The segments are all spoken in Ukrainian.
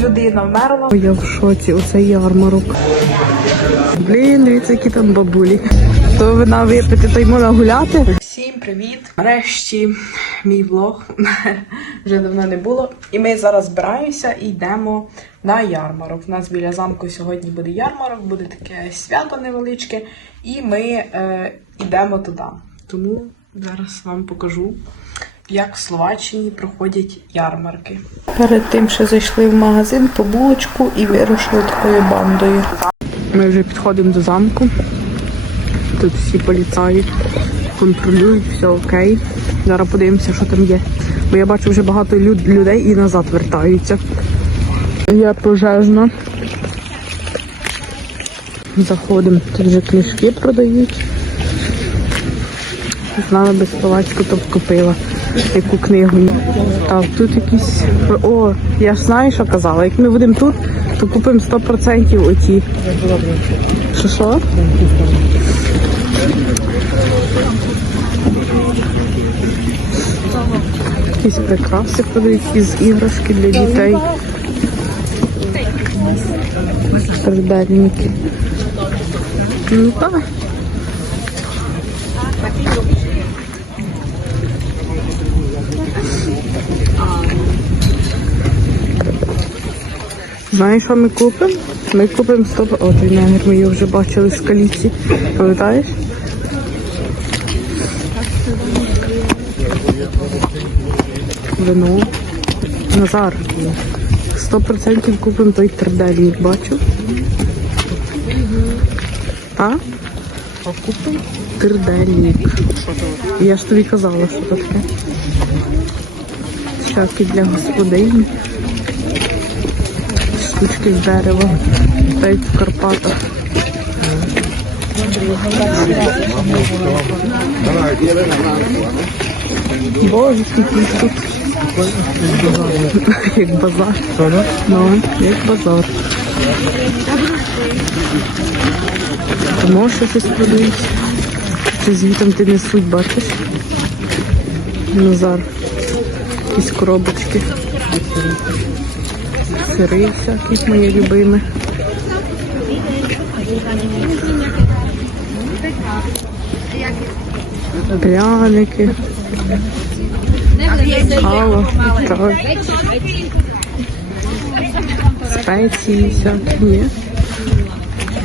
людина вмерла. Я в шоці, оце ярмарок. Блін, дивіться, які там бабулі. То вина випити, то й можна гуляти. Всім привіт! Нарешті мій влог вже давно не було. І ми зараз збираємося і йдемо на ярмарок. У нас біля замку сьогодні буде ярмарок, буде таке свято невеличке, і ми е, йдемо туди. Тому зараз вам покажу, як в Словаччині проходять ярмарки. Перед тим ще зайшли в магазин по булочку і вирушили такою бандою. Ми вже підходимо до замку. Тут всі поліцаї контролюють, все окей. Зараз подивимося, що там є. Бо я бачу вже багато люд- людей і назад вертаються. Я пожежна. Заходимо, тут вже книжки продають. Знала би словачку, то б купила яку книгу. Так, тут якісь. О, я ж знаю, що казала. Як ми будемо тут, то купимо 100% оті. Що що? Якісь прикраси продають, якісь іграшки для дітей. Сердельники. Ну так. Знаєш, що ми купимо? Ми купимо 100... О, той негр, ми його вже бачили з каліці. Пам'ятаєш? Вино. Назар. 100% купимо той тридельник, бачу. А? А купимо? Тридельник. Я ж тобі казала, що таке. Всякі для господині. Штучки з дерева. Тають в Карпатах. Боже, скільки тут. Як базар. Ну, як базар. Ти можеш щось подивитися? Чи звітом ти несуть, бачиш? Назар. Якісь коробочки. Сири всякі мої любимі. Пряники. Кава. Так. Спеції всякі. Ні.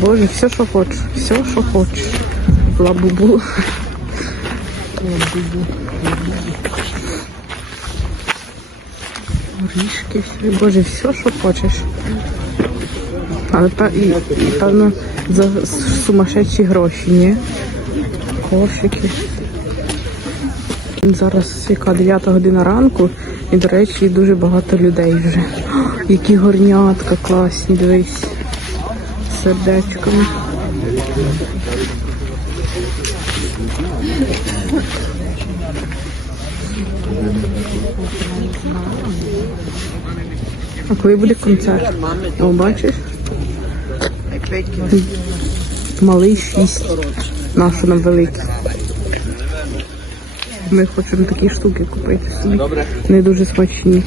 Боже, все, що хочеш. Все, що хочеш. Лабубу. Лабубу. Горішки. Боже, все, що хочеш. Але і, і, певно за сумасшедші гроші, ні? Кошики. Зараз яка 9 година ранку, і, до речі, дуже багато людей вже. О, які горнятка класні, дивись. Сердечками. А коли буде концерт? О, бачиш? Малий шість. Нашу нам великий. Ми хочемо такі штуки купити собі. Не дуже смачні.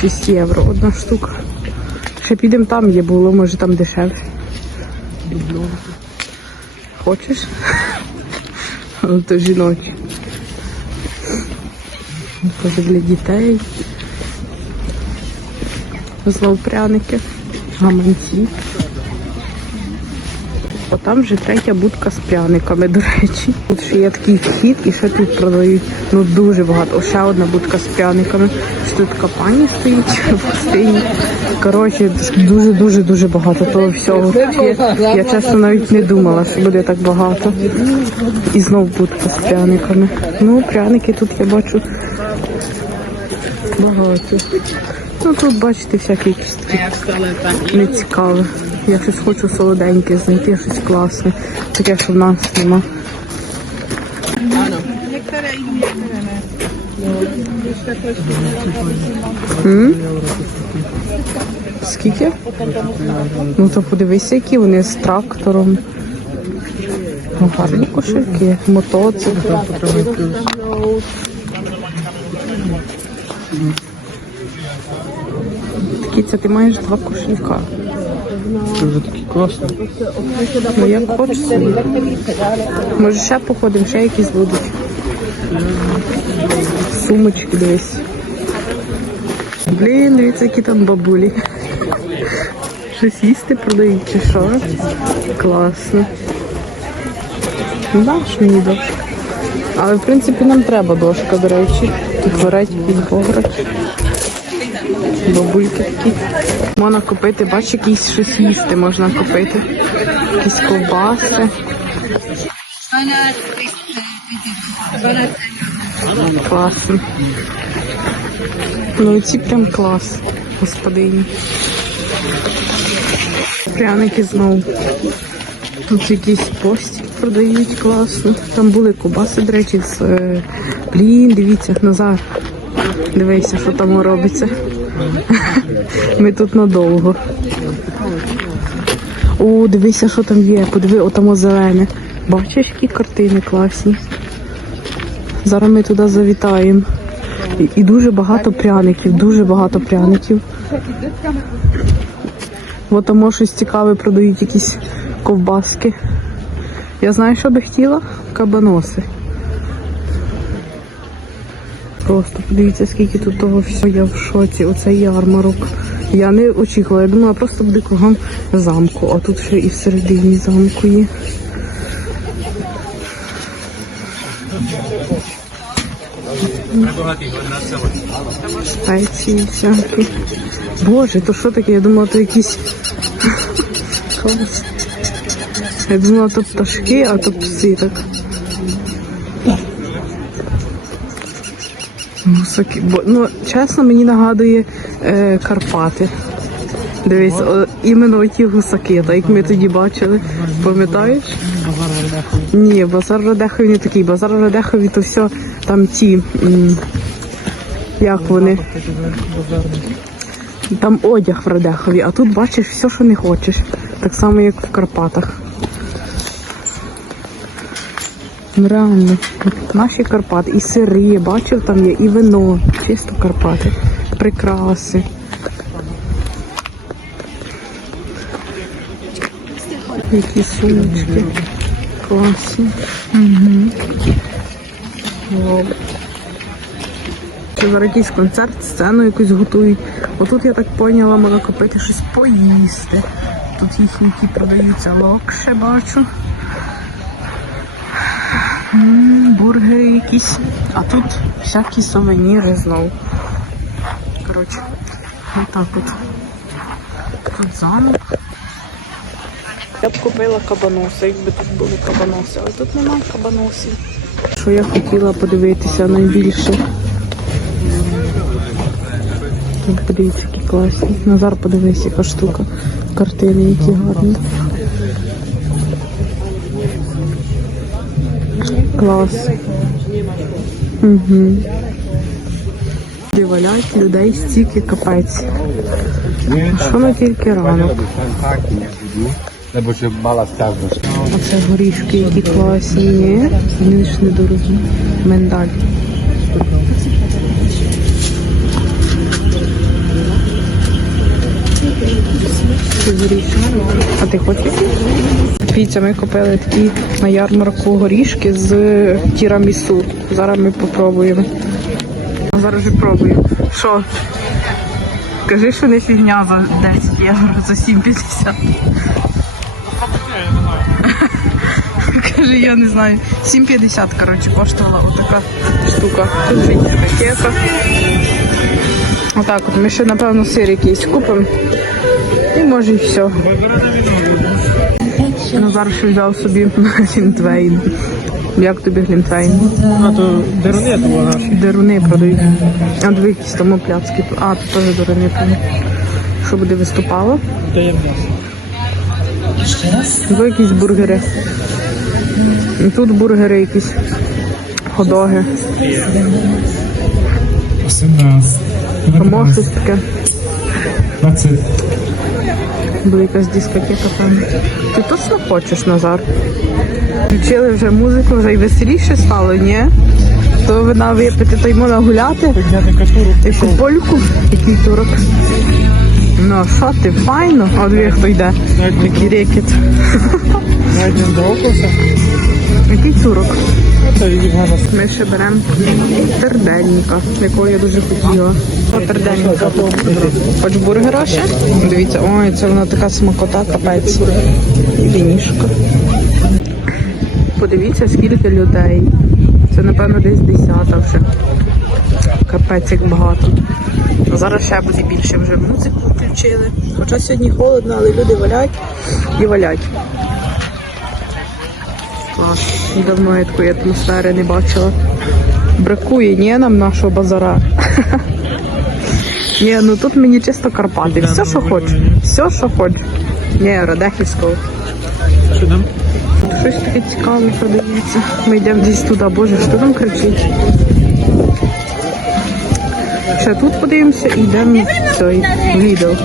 6 євро одна штука. Ще підемо там є, було, може там дешевше. Хочеш? Але то жіночі. Тоже для дітей. Знов пряники, гаманці. О, там вже третя будка з пряниками, до речі. Тут ще є такий вхід і ще тут продають. Ну дуже багато. О, ще одна будка з пряниками. Тут така пані стоїть пустині. Коротше, дуже-дуже дуже багато того всього. Я чесно навіть не думала, що буде так багато. І знов будка з пряниками. Ну, пряники тут я бачу багато. Ну тут бачите всякі якісь такі не цікаве. Я щось хочу солоденьке знайти, щось класне. Таке, що в нас нема. М? Скільки? Ну то подивися, які вони з трактором. Ну, гарні кошельки, мотоцикл. Кіця, ти маєш два кошелька. Це вже такий класний. Ну як хочеш собі. Може ще походимо, ще якісь будуть. Сумочки десь. Блін, дивіться, які там бабулі. Щось їсти продають чи що? Класно. Даш мені дошка. Але в принципі нам треба дошка, до речі. Варять якийсь бограч. Бабульки такі. Можна купити, бач, якісь щось їсти можна купити. Якісь ковбаси. Класно. Ну ці прям клас, господині. Пряники знову. Тут якийсь постік продають класно. Там були ковбаси, до речі, з е, блін, дивіться, Назар. Дивися, що там робиться. Ми тут надовго. О, дивися, що там є. Подиви, отамо зелене. Бачиш, які картини класні. Зараз ми туди завітаємо. І, і дуже багато пряників, дуже багато пряників. От там щось цікаве продають якісь ковбаски. Я знаю, що би хотіла? Кабаноси. Просто подивіться, скільки тут того всього. Я в шоці. Оце ярмарок. Я не очікувала. Я думала, просто буде кругом замку, а тут ще і всередині замку є. Тайці всякі. Боже, то що таке? Я думала, то якісь. Я думала, то пташки, а то пси так. Гусаки. Бо, ну, чесно, мені нагадує е, Карпати. Дивись, о, іменно ті гусаки, так як ми тоді бачили. Пам'ятаєш? Ні, базар Радехові не такий. Базар Радехові то все там ті. м, Як вони? Там одяг в Радехові, а тут бачиш все, що не хочеш. Так само, як в Карпатах. Ну реально, наші Карпати. І сири, бачив, там є, і вино. Чисто Карпати. Прикраси. Які сумочки. Класні. Угу. Зараз якийсь концерт, сцену якусь готують. Отут, я так поняла, можна купити щось поїсти. Тут їхні ті продаються локші, бачу. Бургери якісь. А тут всякі сувеніри знову. Коротше, отак от. Тут замок. Я б купила кабаноси, якби тут були кабаноси, але тут немає кабаносів. Що я хотіла подивитися найбільше. Тут подивіться, які класні. Назар, подивись, яка штука. Картини, які гарні. Клас. Угу. Валять людей стільки капець. Що ми тільки ранок. Sprawność. Оце горішки, які класні. Ні, Вони ж недорогі. Миндаль. Це горішки. А ти хочеш? Дивіться, ми купили такі на ярмарку горішки з тірамісу. Зараз ми попробуємо. Зараз вже пробую. Що? Кажи, що не фігня за 10 євро, за 7,50. Каже, я не знаю. 7,50, коротше, коштувала отака штука. Тут. Отак от. Ми ще, напевно, сир якийсь купимо. І може і все. Назар ще взяв собі глінтвейн. Як тобі глінтвейн? A to deronie to była Деруни продають. А диви, якісь там пляцки. А, тут теж деруни продають. Що буде виступало? Диви якісь бургери. І тут бургери якісь. Ходоги. 18, А може щось таке. 20, Буде якась дискотека там. Ти точно хочеш, Назар? Включили вже музику, вже й веселіше стало, ні? То вина випити, то й можна гуляти. Яку польку, який турок. Ну що ти, файно? А дві хто йде? Який рекет. Навіть до окуса. Який цурок? Ми ще беремо тердельника, якого я дуже хотіла. О, тердельника. Хоч бургера ще? Дивіться, ой, це вона така смакота, капець. Вінішка. Подивіться, скільки людей. Це, напевно, десь десята вже. Капець, як багато. Зараз ще буде більше вже музику включили. Хоча сьогодні холодно, але люди валять і валять. Клас. Давно я такої атмосфери не бачила. Бракує, ні, нам нашого базара. Ні, ну тут мені чисто Карпати. Все, що хоч. Все, що хоч. Ні, Радехівського. Що там? Щось таке цікаве продається. Ми йдемо десь туди, боже, що там кричить? Ще тут подивимося і йдемо в цей в Lidl.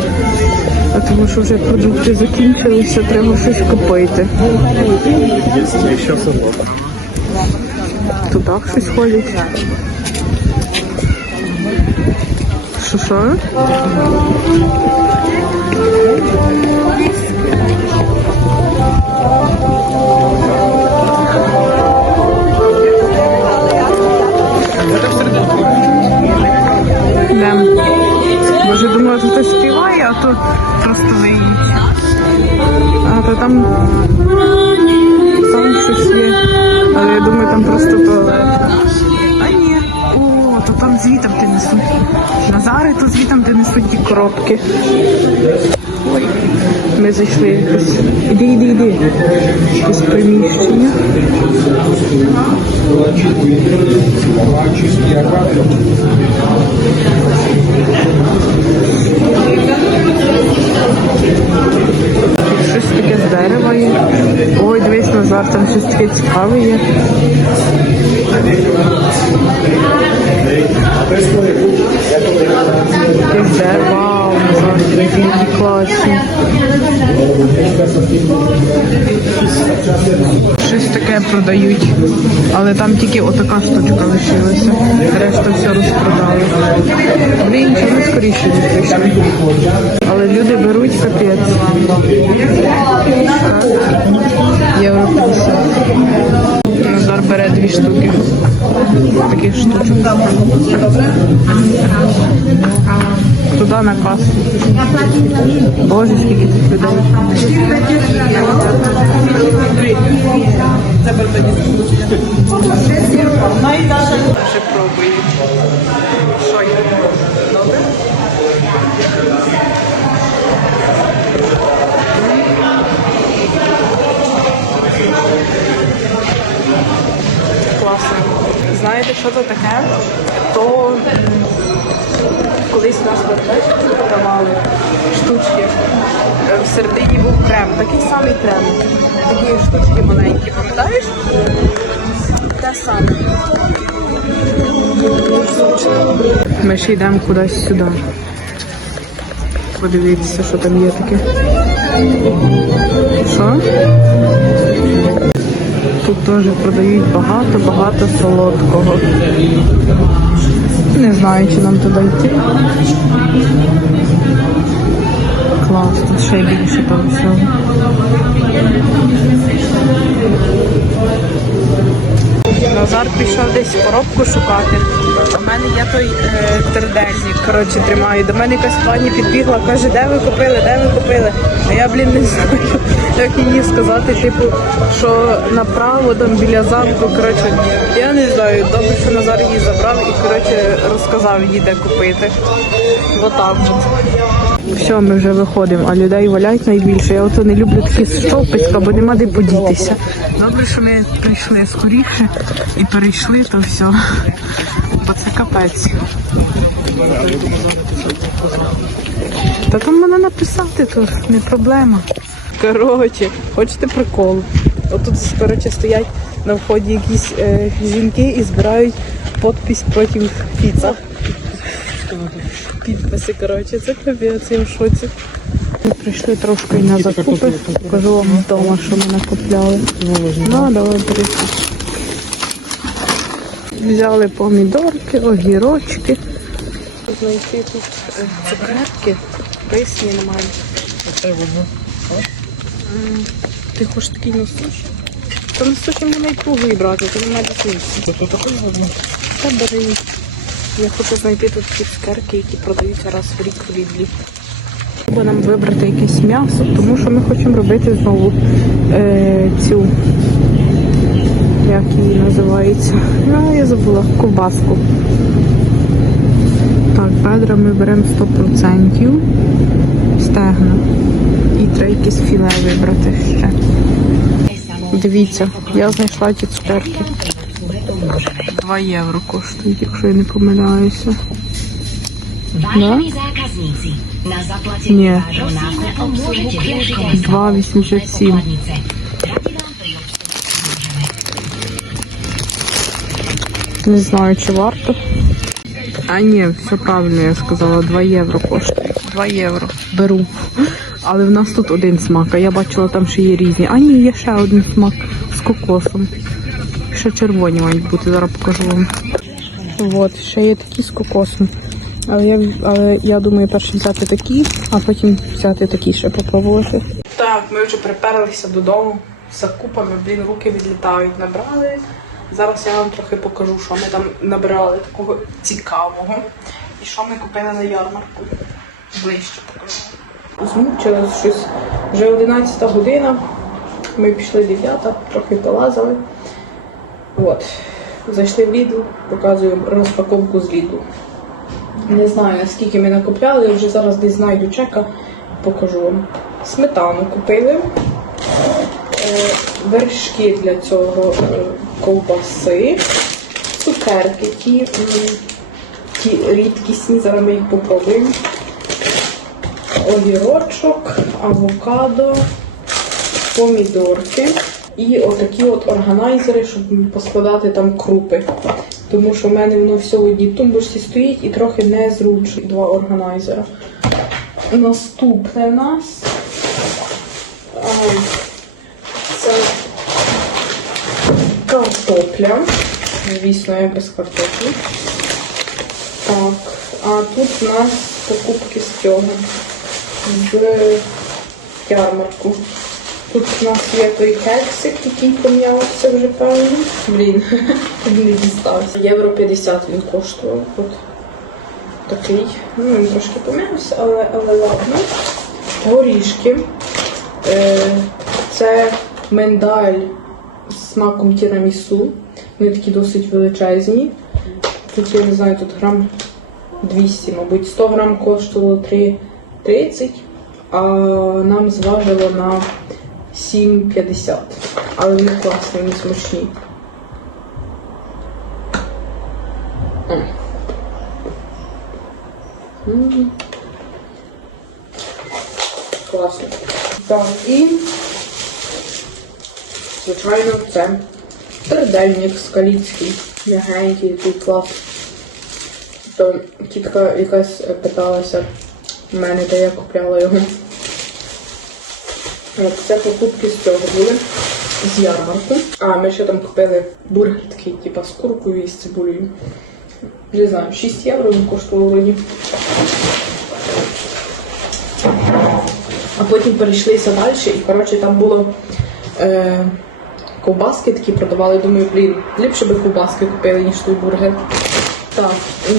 А тому що вже продукти закінчилися, треба щось купити. Туди щось ходять. Що що? Думала, хтось співає, а то просто виїть. А то там там щось є. Але я думаю, там просто туалет. А ні. О, то там звітом ти несуть. Назари то звітом ти несуть ті коробки. Ой, ми зайшли якось. Іди, іди, іди. Якесь приміщення. Щось таке з дерева є. Ой, дивись, Назар, там щось таке цікаве є. Якесь дерево. Вау, класні. Щось таке продають, але там тільки отака штучка лишилася. Решта все розпродали. Чому скоріше не прийшли. Але люди беруть капець. Євро 50. Назар бере дві штуки. Таких штучок. Туди на касу. Боже, скільки тут людей. Вже пробую. Ще йдемо кудись сюди. Подивіться, що там є таке. Що? Тут теж продають багато-багато солодкого. Не знаю, чи нам туди йти. Клас, тут ще більше того всього. Назар пішов десь коробку шукати. У мене є той е, тердельник, коротше, тримаю. До мене якась пані підбігла, каже, де ви купили, де ви купили? А я, блін, не знаю, як їй сказати, типу, що направо там біля замку. Коротше, я не знаю. Добре, що Назар її забрав і коротше розказав їй, де купити. Отак от. Все, ми вже виходимо, а людей валяють найбільше. Я ото не люблю такі стовписька, бо нема де подітися. Добре, що ми прийшли скоріше і перейшли, то все. Бо це капець. Та там мене написати, то не проблема. Коротше, хочете прикол? Отут, коротше, стоять на вході якісь е, жінки і збирають подпись проти піца. Підписи, коротше, це капець, я в шоці. Ми прийшли трошки на закупи. Покажу вам вдома, що ми накупляли. Ну, давай бери. Взяли помідорки, огірочки. Знайти тут е, цукерки. Рис ні, немає. Оце воно. Ти хочеш такий на суші? Та на суші можна і круглий брати, то немає воно? Та бери. Я хочу знайти тут ті цукерки, які продаються раз в рік в Лідлі. Треба нам вибрати якесь м'ясо, тому що ми хочемо робити знову е, цю, як її називається. А, я забула, ковбаску. Так, бедра ми беремо 100%. Стегна. І треба якесь філе вибрати ще. Дивіться, я знайшла ті цукерки. 2 євро коштують, якщо я не помиляюся. Můžete využít 2,87. pokladnice. Radi vám pri Не знаю, чи варто. А ні, все правильно я сказала, 2 євро коштує. 2 євро. Беру. Але в нас тут один смак, а я бачила там ще є різні. А ні, є ще один смак з кокосом. Ще червоні мають бути, зараз покажу вам. От, ще є такі з кокосом. Але я, але я думаю, перше взяти такі, а потім взяти такі ще попробувати. Так, ми вже приперлися додому з закупами, блін, руки відлітають, набрали. Зараз я вам трохи покажу, що ми там набрали такого цікавого. І що ми купили на ярмарку. Ближче покажу. Змучилась щось. Вже 11 година. Ми пішли 9, трохи полазили. От. Зайшли в Lidl, показую розпаковку з Lidl. Не знаю, наскільки ми накупляли, вже зараз десь знайду чека, покажу вам. Сметану купили, е, вершки для цього, е, ковбаси, цукерки, ті, ті рідкісні, зараз ми їх попробуємо. Огірочок, авокадо, помідорки і отакі от органайзери, щоб поскладати там крупи. Тому що в мене воно все в одній тумбочці стоїть і трохи незручно. Два органайзера. Наступне в нас це картопля. Звісно, я без картоплі. Так, а тут у нас покупки з цього. З ярмарку. Тут у нас є той кексик, який пом'явся вже певно. Блін, він не дістався. Євро 50 він коштував. От такий. Ну, він трошки пом'явся, але, але ладно. Горішки. Е, це миндаль з смаком тірамісу. Вони такі досить величезні. Тут, я не знаю, тут грам 200, мабуть, 100 грам коштувало 3,30, а нам зважило на 7,50. Але вони класні, вони смачні. Класно. Так, і, звичайно, це сердельник скаліцький, м'ягенький, такий клас. То тітка якась питалася в мене, де я купляла його. От, це покупки з цього були. З ярмарку. А, ми ще там купили бургер такий, типа з куркою і з цибулею. Не знаю, 6 євро він коштував вроді. А потім перейшлися далі, і коротше там було е, ковбаски такі продавали. Думаю, блін, ліпше би ковбаски купили, ніж той бургер. Так,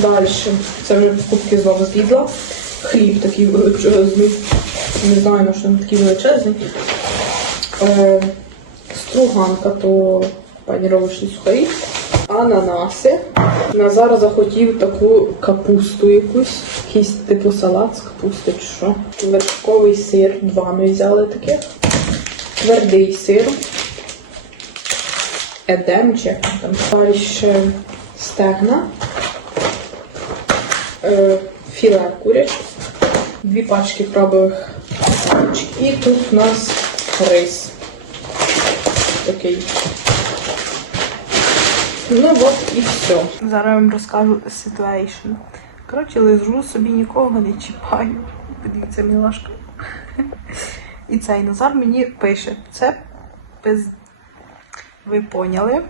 далі. Це вже покупки знову з Лідла. Хліб такий величезний. Не знаю, на що він такий величезний. Е, струганка, то паніровочні сухарі. Ананаси. Назар захотів таку капусту якусь, якийсь типу салат з капусти чи що. Вершковий сир, два ми взяли таких. Твердий сир. Едем чи там. Далі ще стегна. Е, філе куряче. Дві пачки крабових. І тут у нас рис. Такий. Ну от і все. Зараз я вам розкажу ситуейшн. Коротше, лежу собі нікого не чіпаю. Подивіться, мілашка. І цей Назар мені пише. Це без. Ви поняли?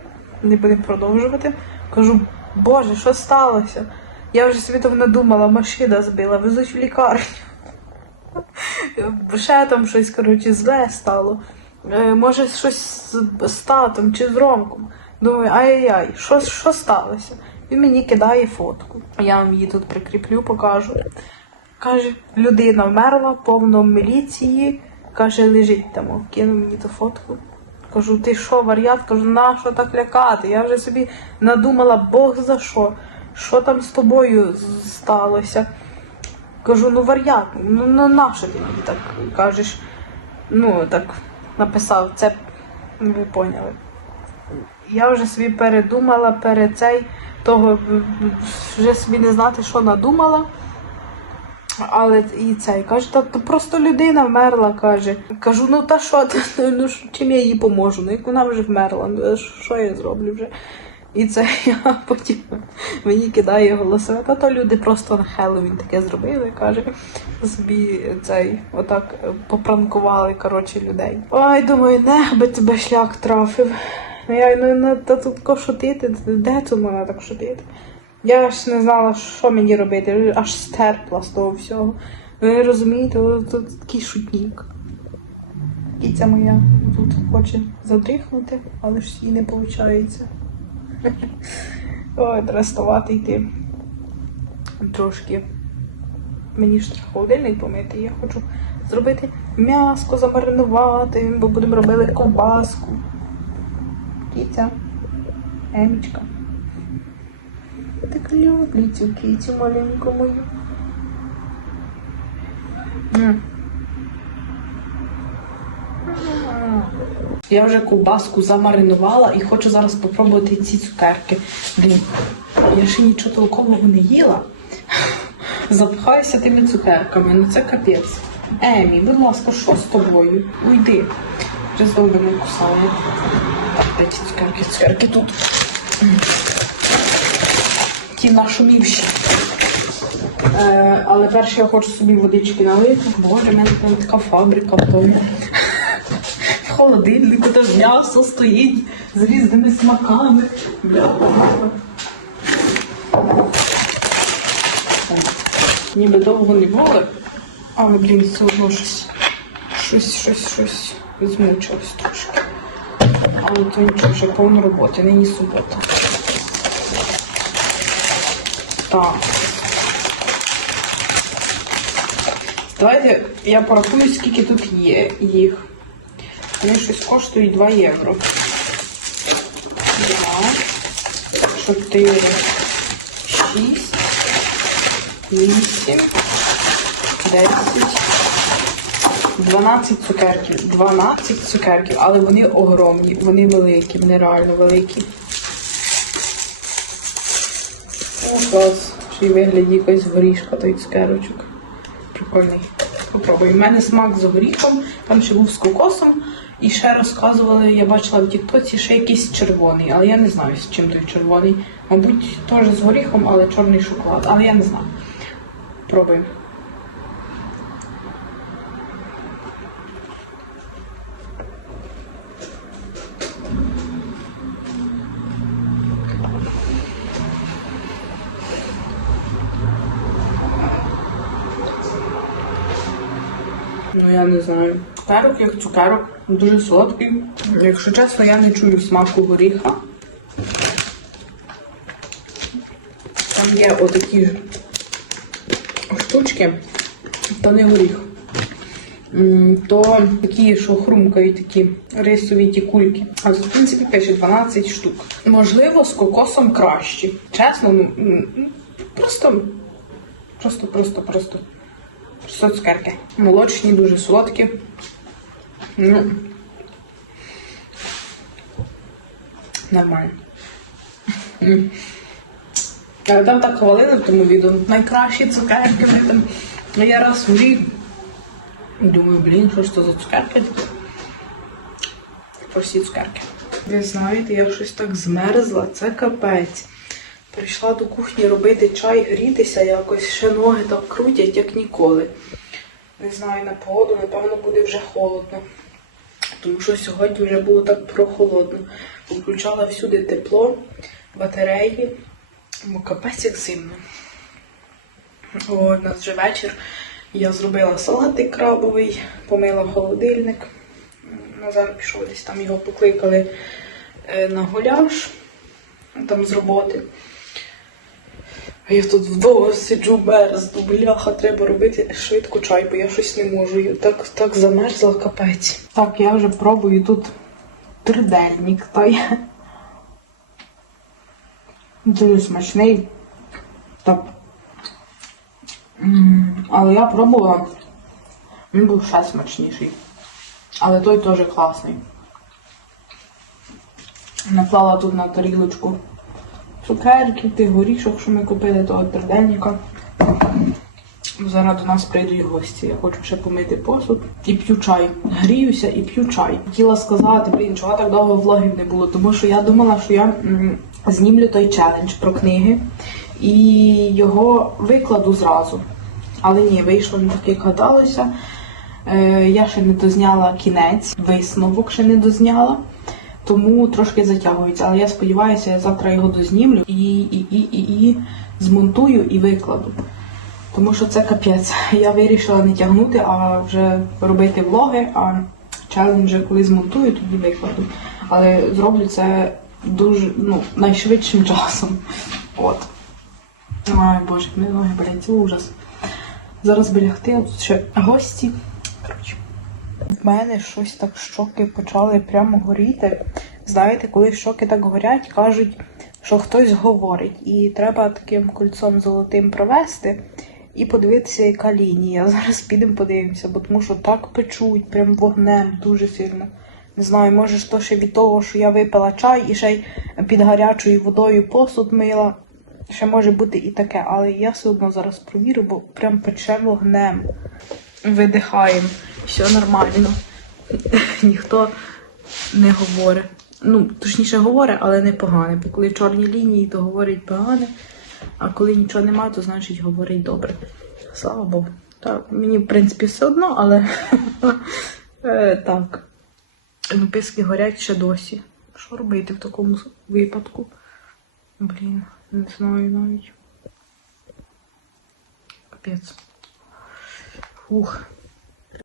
Не будемо продовжувати. Кажу, боже, що сталося? Я вже собі там надумала, машина збила, везуть в лікарню. Ще там щось, коротше, зле стало. Е, Може, щось з, з татом чи з Ромком. Думаю, ай-яй-яй, що, що сталося? Він мені кидає фотку. Я вам її тут прикріплю, покажу. Каже, людина вмерла, повно міліції. Каже, лежить там. Кинув мені ту фотку. Кажу, ти що, вар'ят? Кажу, на що так лякати? Я вже собі надумала Бог за що. Що там з тобою сталося? Кажу, ну вар'ят, ну, ну на що ти мені так кажеш? Ну, так написав, це ну, ви поняли. Я вже собі передумала перед цей того, вже собі не знати, що надумала. Але і цей каже, та то просто людина вмерла, каже. Кажу, ну та що, ти, ну чим я їй поможу? Ну як вона вже вмерла, ну що я зроблю вже? І це я потім мені кидає голосове. Та то люди просто на Хеллоуін таке зробили, каже. Собі цей отак попранкували, коротше, людей. Ой, думаю, не би тебе шлях трафив. Ну я ну, ну та тут тако шутити, де тут можна так шутити? Я ж не знала, що мені робити, аж стерпла з того всього. Ви розумієте, тут такий шутник. Кіця моя тут хоче задрихнути, але ж їй не виходить. Ой, треба ставати йти. Трошки. Мені ж треба холодильник помити. Я хочу зробити м'яско, замаринувати, бо будемо робити ковбаску. Кіця. Емічка. Так люблю цю кицю маленьку мою. Я вже ковбаску замаринувала і хочу зараз спробувати ці цукерки. Блін, я ще нічого толкового не їла. Запхаюся тими цукерками, ну це капець. Емі, будь ласка, що з тобою? Уйди. Вже знову мене кусає. Так, де ці цукерки? Цукерки тут. Ті нашумівші. Е, але перше я хочу собі водички налити. Боже, в мене така фабрика в домі. Холодильнику там м'ясо стоїть з різними смаками. Ніби довго не було, але, блін, все одно щось, щось, щось, щось змучилось трошки. Але то нічого, вже повно роботи, нині субота. Так. Давайте я порахую, скільки тут є їх. Вони щось коштують 2 євро. 2, 4, 6, 8, 10, 12 цукерків. 12 цукерків, але вони огромні, вони великі, вони реально великі. О, клас. Ще й вигляді якось горішка той цукерочок. Прикольний. Попробуй. У мене смак з горіхом, там ще був з кокосом. І ще розказували, я бачила в Тіктоці ще якийсь червоний, але я не знаю, з чим той червоний. Мабуть, теж з горіхом, але чорний шоколад. Але я не знаю. Пробуємо. Не знаю. Цукерок як цукерок, дуже солодкий. Якщо чесно, я не чую смаку горіха. Там є отакі штучки, то не горіх. То такі, що хрумкають такі рисові ті кульки. А в принципі пише 12 штук. Можливо, з кокосом краще. Чесно, ну просто, просто, просто, просто. Просто цукерки. Молочні, дуже солодкі. Ну, нормально. Але Там так хвалили в тому відео. Найкращі цукерки. Ми там. Ну, я раз в рік. Думаю, блін, що ж це за цукерки такі? Прості цукерки. Ви знаєте, я щось так змерзла, це капець. Прийшла до кухні робити чай, грітися якось, ще ноги так крутять, як ніколи. Не знаю, на погоду, напевно, буде вже холодно. Тому що сьогодні вже було так прохолодно. Включала всюди тепло, батареї, бо капець як зимно. О, у нас вже вечір. Я зробила салатик крабовий, помила холодильник. Назар пішов десь там його покликали е, на гуляш там з роботи. А я тут вдовго сиджу, мерзну, бляха, треба робити швидко чай, бо я щось не можу. Я так, так замерзла капець. Так, я вже пробую тут тридельник той. Дуже смачний. Так. Але я пробувала. Він був ще смачніший. Але той теж класний. Наклала тут на тарілочку цукерки, тих горішок, що ми купили того триденника. Зараз до нас прийдуть гості. Я хочу ще помити посуд і п'ю чай. Гріюся і п'ю чай. Хотіла сказати, блін, чого так довго влогів не було, тому що я думала, що я знімлю той челендж про книги і його викладу зразу. Але ні, вийшло не так, як гадалося. Е, я ще не дозняла кінець, висновок ще не дозняла. Тому трошки затягується. Але я сподіваюся, я завтра його дознімлю і, і, і, і, і змонтую і викладу. Тому що це капець. Я вирішила не тягнути, а вже робити влоги, а челенджі, коли змонтую, тоді викладу. Але зроблю це дуже ну, найшвидшим часом. От. Ой, боже, мені ноги болять, це ужас. Зараз би а тут ще гості. Коротше. В мене щось так щоки почали прямо горіти. Знаєте, коли щоки так горять, кажуть, що хтось говорить. І треба таким кольцом золотим провести і подивитися, яка лінія. Зараз підемо подивимося, бо тому що так печуть, прям вогнем дуже сильно. Не знаю, може ж то ще від того, що я випила чай і ще й під гарячою водою посуд мила. Ще може бути і таке, але я все одно зараз провірю, бо прям пече вогнем. Видихаємо, все нормально. Ніхто не говорить. Ну, точніше говорить, але не погане. Бо коли чорні лінії, то говорить погане, а коли нічого немає, то значить говорить добре. Слава Богу. Так, мені, в принципі, все одно, але е, так. Написки горять ще досі. Що робити в такому випадку? Блін, не знаю навіть. Капець. Фух.